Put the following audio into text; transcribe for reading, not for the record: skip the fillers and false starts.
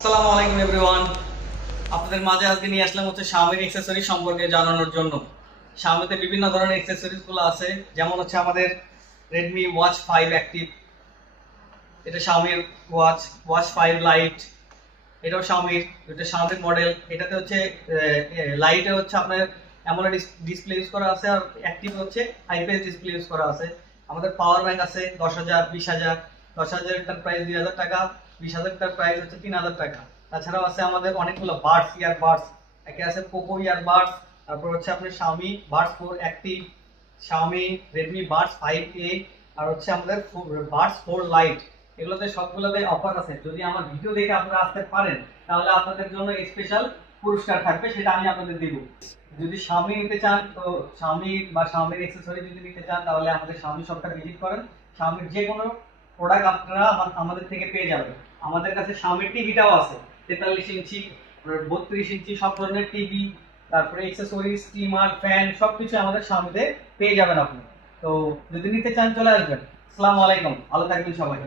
আসসালামু আলাইকুম এভরিওয়ান। আপনাদের মাঝে আজকে নিয়ে আসলাম হচ্ছে Xiaomi অ্যাকসেসরি সম্পর্কে জানানোর জন্য। Xiaomi তে বিভিন্ন ধরনের অ্যাকসেসরিজ গুলো আছে, যেমন হচ্ছে আমাদের Redmi Watch 5 Active, এটা Xiaomi Watch 5 Lite, এটাও Xiaomi, এটা Xiaomi মডেল। এটাতে হচ্ছে লাইটে হচ্ছে আপনার অ্যামোলেড ডিসপ্লে ইউজ করা আছে, আর অ্যাক্টিভ হচ্ছে আইপিএস ডিসপ্লে ইউজ করা আছে। আমাদের পাওয়ার ব্যাংক আছে 10,000, 20,000। 10,000 এর প্রাইস 2,000 টাকা, 20,000 টাকার প্রাইস হচ্ছে 3,000 টাকা। তাছাড়াও আছে আমাদের অনেকগুলো ইয়ারবাডস, একে আছে পোকো ইয়ারবাডস, তারপর হচ্ছে আপনার Xiaomi Buds 4 active, Xiaomi Redmi Buds 5A, আর হচ্ছে আমাদের Buds 4 Lite। এগুলোতে সবগুলোতে অফার আছে। যদি আমার ভিডিও দেখে আপনারা আসতে পারেন তাহলে আপনাদের জন্য স্পেশাল পুরস্কার থাকবে, সেটা আমি আপনাদের দিব। যদি Xiaomi নিতে চান, তো Xiaomi বা Xiaomi অ্যাকসেসরি যদি নিতে চান তাহলে আমাদের Xiaomi শপটা ভিজিট করেন। Xiaomi যে কোনো প্রোডাক্ট আপনারা আমাদের থেকে পেয়ে যাবেন। আমাদের কাছে Xiaomi টিভিটাও আছে, 43 ইঞ্চি, 32 ইঞ্চি, সব ধরনের টিভি, তারপরে অ্যাকসেসরি, স্টিমার, ফ্যান, সবকিছু আমাদের Xiaomi-তে পেয়ে যাবেন আপনি। তো যদি নিতে চান চলে আসবেন। আসসালামু আলাইকুম, ভালো থাকবেন সবাই।